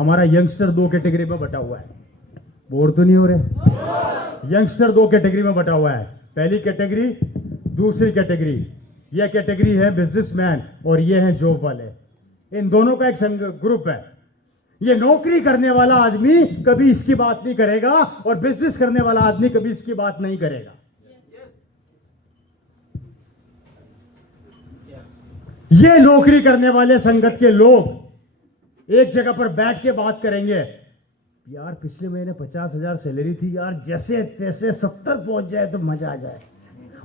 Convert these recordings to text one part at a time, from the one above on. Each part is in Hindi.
हमारा यंगस्टर दो कैटेगरी में बटा हुआ है। बोर तो नहीं हो रहे? यंगस्टर दो कैटेगरी में बटा हुआ है। पहली कैटेगरी, दूसरी कैटेगरी। यह कैटेगरी है बिजनेसमैन और ये है जॉब वाले। इन दोनों का एक ग्रुप है। ये नौकरी करने वाला आदमी कभी इसकी बात नहीं करेगा और बिजनेस करने वाला आदमी कभी इसकी बात नहीं करेगा। ये नौकरी करने वाले संगत के लोग एक जगह पर बैठ के बात करेंगे, यार पिछले महीने 50,000 सैलरी थी यार, जैसे तैसे 70 पहुंच जाए तो मजा आ जाए।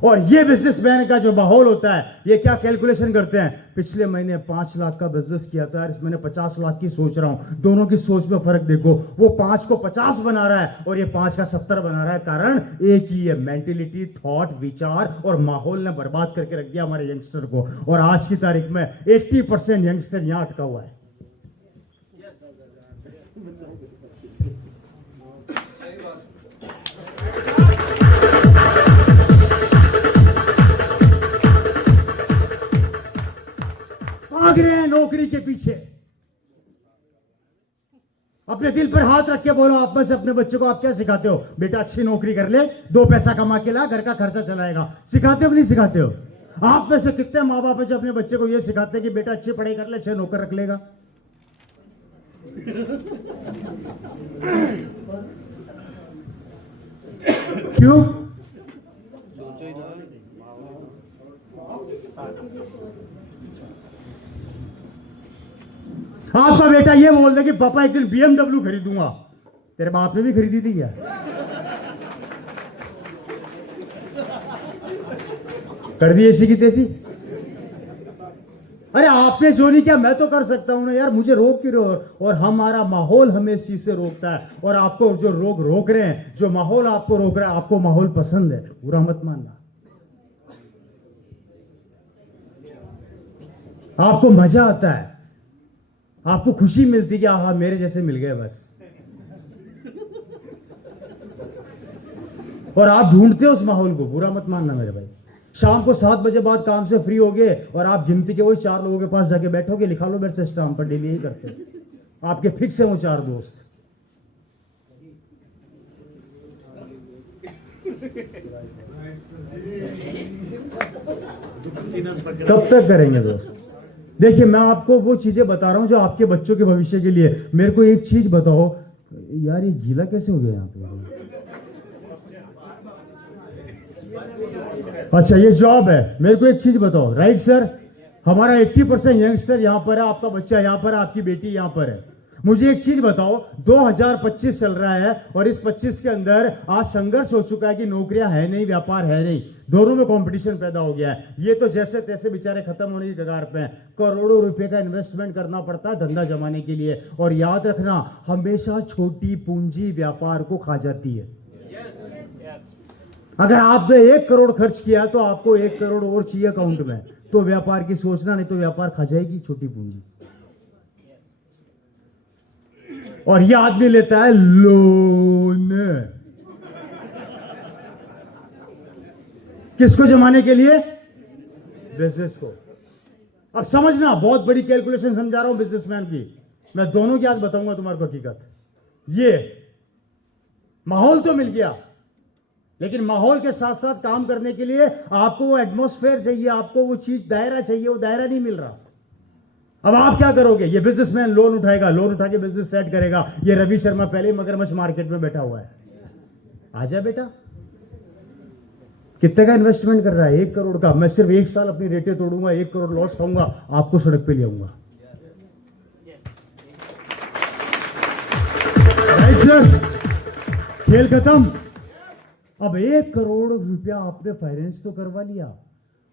और ये बिजनेसमैन का जो माहौल होता है, ये क्या कैलकुलेशन करते हैं, पिछले महीने 5 लाख का बिजनेस किया था, इस महीने 50 लाख की सोच रहा हूं। दोनों की सोच में फर्क देखो, वो 5 को 50 बना रहा है और ये 5 का 70 बना रहा है। कारण एक ही है, मेंटेलिटी, थॉट, विचार और माहौल ने बर्बाद करके रख दिया हमारे यंगस्टर को। और आज की तारीख में 80% यंगस्टर यहां अटका हुआ है। भाग रहे हैं नौकरी के पीछे। अपने दिल पर हाथ रख के बोलो, आप में से अपने बच्चे को आप क्या सिखाते हो? बेटा अच्छी नौकरी कर ले, 2 पैसा कमा के ला, घर का खर्चा चलाएगा। सिखाते हो कि नहीं सिखाते हो? आप में से कितने माँ बाप है जो अपने बच्चे को यह सिखाते हैं कि बेटा अच्छी पढ़ाई कर ले, 6 नौकर रख लेगा? क्यों? आपका बेटा ये बोल दे कि पापा एक दिन BMW खरीदूंगा। तेरे बाप ने भी खरीदी थी क्या? कर दी ऐसी की तैसी। अरे आपने जो नहीं किया मैं तो कर सकता हूं ना यार, मुझे रोक क्यों रहे हो? और हमारा माहौल हमें इस चीज से रोकता है। और आपको जो लोग रोक रहे हैं, जो माहौल आपको रोक रहा है, आपको माहौल पसंद है, बुरा मत मानना। आपको मजा आता है, आपको खुशी मिलती कि हाँ मेरे जैसे मिल गए बस। और आप ढूंढते हो उस माहौल को, बुरा मत मानना मेरे भाई। शाम को 7 बजे बाद काम से फ्री होगे और आप गिनती के वही 4 लोगों के पास जाके बैठोगे, लिखा लो मेरे से स्टाम्प पर, डेली यही करते हो। आपके फिक्स है वो 4 दोस्त। कब तक करेंगे दोस्त? देखिए मैं आपको वो चीजें बता रहा हूं जो आपके बच्चों के भविष्य के लिए। मेरे को एक चीज बताओ यार, ये गीला कैसे हो गया यहाँ पे? अच्छा ये जॉब है। मेरे को एक चीज बताओ, राइट सर, हमारा 80% यंगस्टर यहाँ पर है, आपका बच्चा यहाँ पर है, आपकी बेटी यहाँ पर है। मुझे एक चीज बताओ, 2025 चल रहा है और इस 25 के अंदर आज संघर्ष हो चुका है कि नौकरियां है नहीं, व्यापार है नहीं, दोनों में कंपटीशन पैदा हो गया है। ये तो जैसे तैसे बेचारे खत्म होने की कगार पे हैं। करोड़ों रुपए का इन्वेस्टमेंट करना पड़ता है धंधा जमाने के लिए। और याद रखना, हमेशा छोटी पूंजी व्यापार को खा जाती है। अगर आपने 1 करोड़ खर्च किया तो आपको 1 करोड़ और चाहिए अकाउंट में, तो व्यापार की सोचना, नहीं तो व्यापार खा जाएगी छोटी पूंजी। और यह आदमी लेता है लोन, किसको जमाने के लिए? बिजनेस को। अब समझना, बहुत बड़ी कैलकुलेशन समझा रहा हूं बिजनेसमैन की। मैं दोनों की आज बताऊंगा तुम्हारे को हकीकत। ये माहौल तो मिल गया, लेकिन माहौल के साथ साथ काम करने के लिए आपको वो एटमॉस्फेयर चाहिए, आपको वो चीज, दायरा चाहिए, वो दायरा नहीं मिल रहा। अब आप क्या करोगे? ये बिजनेसमैन लोन उठाएगा, लोन उठा के बिजनेस सेट करेगा। ये रवि शर्मा पहले ही मगरमच्छ मार्केट में बैठा हुआ है। आजा बेटा, कितने का इन्वेस्टमेंट कर रहा है? 1 करोड़ का। मैं सिर्फ 1 साल अपनी रेटें तोड़ूंगा, 1 करोड़ लॉस खाऊंगा, आपको सड़क पे ले आऊंगा। खेल खत्म। अब 1 करोड़ रुपया आपने फाइनेंस तो करवा लिया,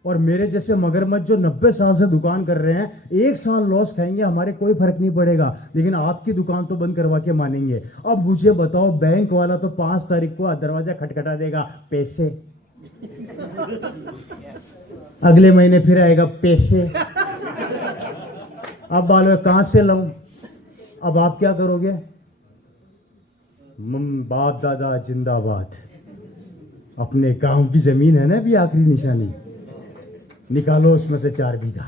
और मेरे जैसे मगरमच्छ जो 90 साल से दुकान कर रहे हैं, 1 साल लॉस खाएंगे, हमारे कोई फर्क नहीं पड़ेगा, लेकिन आपकी दुकान तो बंद करवा के मानेंगे। अब मुझे बताओ, बैंक वाला तो 5 तारीख को दरवाजा खटखटा देगा, पैसे। अगले महीने फिर आएगा, पैसे। अब बोलो कहां से लाऊं? अब आप क्या करोगे? बाप दादा जिंदाबाद। अपने गांव की जमीन है ना भी आखिरी निशानी, निकालो उसमें से 4 बीघा,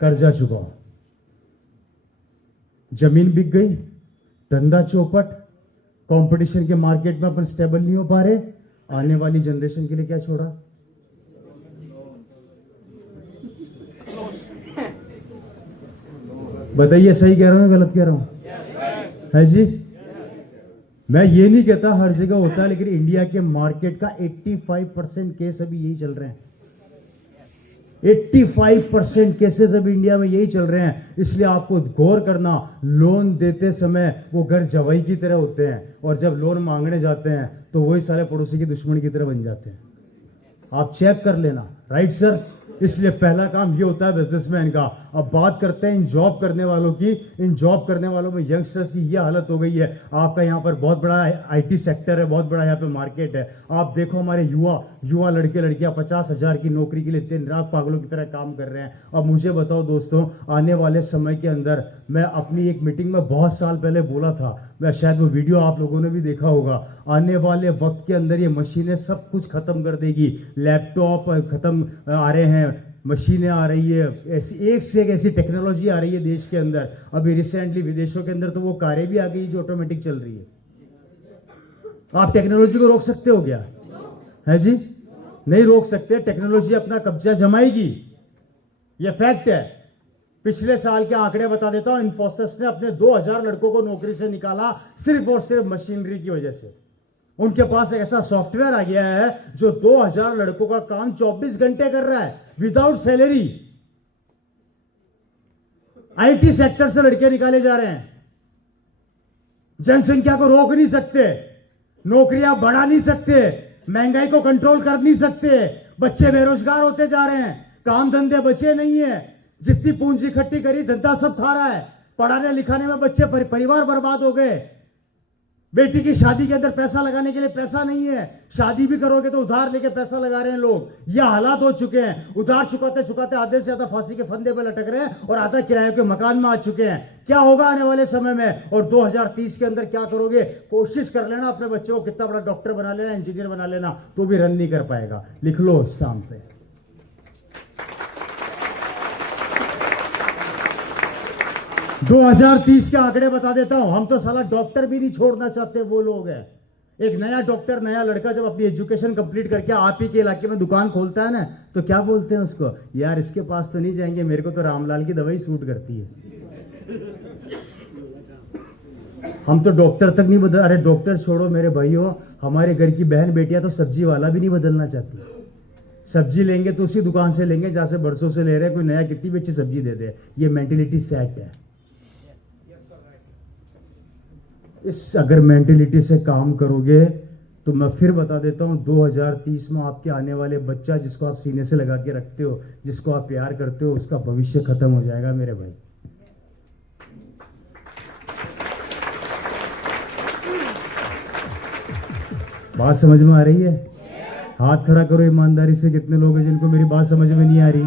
कर्जा चुकाओ। जमीन बिक गई, धंधा चौपट, कंपटीशन के मार्केट में अपन स्टेबल नहीं हो पा रहे, आने वाली जनरेशन के लिए क्या छोड़ा? बताइए, सही कह रहा हूं गलत कह रहा हूं? है जी? मैं ये नहीं कहता हर जगह होता है, लेकिन इंडिया के मार्केट का 85% केस अभी यही चल रहे हैं। 85% केसेस अभी इंडिया में यही चल रहे हैं। इसलिए आपको गौर करना, लोन देते समय वो घर जवाई की तरह होते हैं, और जब लोन मांगने जाते हैं तो वही साले पड़ोसी के दुश्मन की तरह बन जाते हैं। आप चेक कर लेना, राइट सर? इसलिए पहला काम ये होता है बिजनेसमैन का। अब बात करते हैं इन जॉब करने वालों की। इन जॉब करने वालों में यंगस्टर्स की ये हालत हो गई है। आपका यहाँ पर बहुत बड़ा आईटी सेक्टर है, बहुत बड़ा यहाँ पे मार्केट है। आप देखो हमारे युवा लड़के लड़कियां 50,000 की नौकरी के लिए दिन रात पागलों की तरह काम कर रहे हैं। अब मुझे बताओ दोस्तों, आने वाले समय के अंदर, मैं अपनी एक मीटिंग में बहुत साल पहले बोला था, मैं शायद वो वीडियो आप लोगों ने भी देखा होगा, आने वाले वक्त के अंदर ये मशीनें सब कुछ खत्म कर देगी। लैपटॉप खत्म आ रहे हैं, मशीनें आ रही है, ऐसी एक से एक ऐसी टेक्नोलॉजी आ रही है देश के अंदर। अभी रिसेंटली विदेशों के अंदर तो वो कारें भी आ गई जो ऑटोमेटिक चल रही है। आप टेक्नोलॉजी को रोक सकते हो क्या? है जी? नहीं रोक सकते। टेक्नोलॉजी अपना कब्जा जमाएगी, ये फैक्ट है। पिछले साल के आंकड़े बता देता हूं, इन्फोसिस ने अपने 2000 लड़कों को नौकरी से निकाला सिर्फ और सिर्फ मशीनरी की वजह से। उनके पास एक ऐसा सॉफ्टवेयर आ गया है जो 2000 लड़कों का काम 24 घंटे कर रहा है विदाउट सैलरी। आईटी सेक्टर से लड़के निकाले जा रहे हैं। जनसंख्या को रोक नहीं सकते, नौकरियां बढ़ा नहीं सकते, महंगाई को कंट्रोल कर नहीं सकते, बच्चे बेरोजगार होते जा रहे हैं, काम धंधे बचे नहीं है, जितनी पूंजी इकट्ठी करी धंधा सब खा रहा है, पढ़ाने लिखाने में बच्चे परिवार बर्बाद हो गए, बेटी की शादी के अंदर पैसा लगाने के लिए पैसा नहीं है, शादी भी करोगे तो उधार लेके पैसा लगा रहे हैं लोग। यह हालात हो चुके हैं। उधार चुकाते चुकाते आधे से ज्यादा फांसी के फंदे पर लटक रहे हैं और आधा किराए के मकान में आ चुके हैं। क्या होगा आने वाले समय में और 2030 के अंदर क्या करोगे? कोशिश कर लेना अपने बच्चों को कितना बड़ा डॉक्टर बना लेना, इंजीनियर बना लेना, तो भी रन नहीं कर पाएगा। लिख लो स्टाम्प पे। दो 2030 के आंकड़े बता देता हूं। हम तो साला डॉक्टर भी नहीं छोड़ना चाहते, वो लोग हैं। एक नया डॉक्टर, नया लड़का जब अपनी एजुकेशन कंप्लीट करके आप ही के इलाके में दुकान खोलता है ना, तो क्या बोलते हैं उसको? यार इसके पास तो नहीं जाएंगे, मेरे को तो रामलाल की दवाई सूट करती है। हम तो डॉक्टर तक नहीं बदल। अरे डॉक्टर छोड़ो मेरे भाइयों, हमारे घर की बहन बेटियां तो सब्जी वाला भी नहीं बदलना चाहती। सब्जी लेंगे तो उसी दुकान से लेंगे जहां से बरसों से ले रहे हैं, कोई नया कितनी भी अच्छी सब्जी दे दे। ये मेंटेलिटी सेट है। इस अगर मेंटेलिटी से काम करोगे तो मैं फिर बता देता हूं, 2030 में आपके आने वाले बच्चा जिसको आप सीने से लगा के रखते हो, जिसको आप प्यार करते हो, उसका भविष्य खत्म हो जाएगा मेरे भाई। बात समझ में आ रही है? हाथ खड़ा करो ईमानदारी से। कितने लोग हैं जिनको मेरी बात समझ में नहीं आ रही?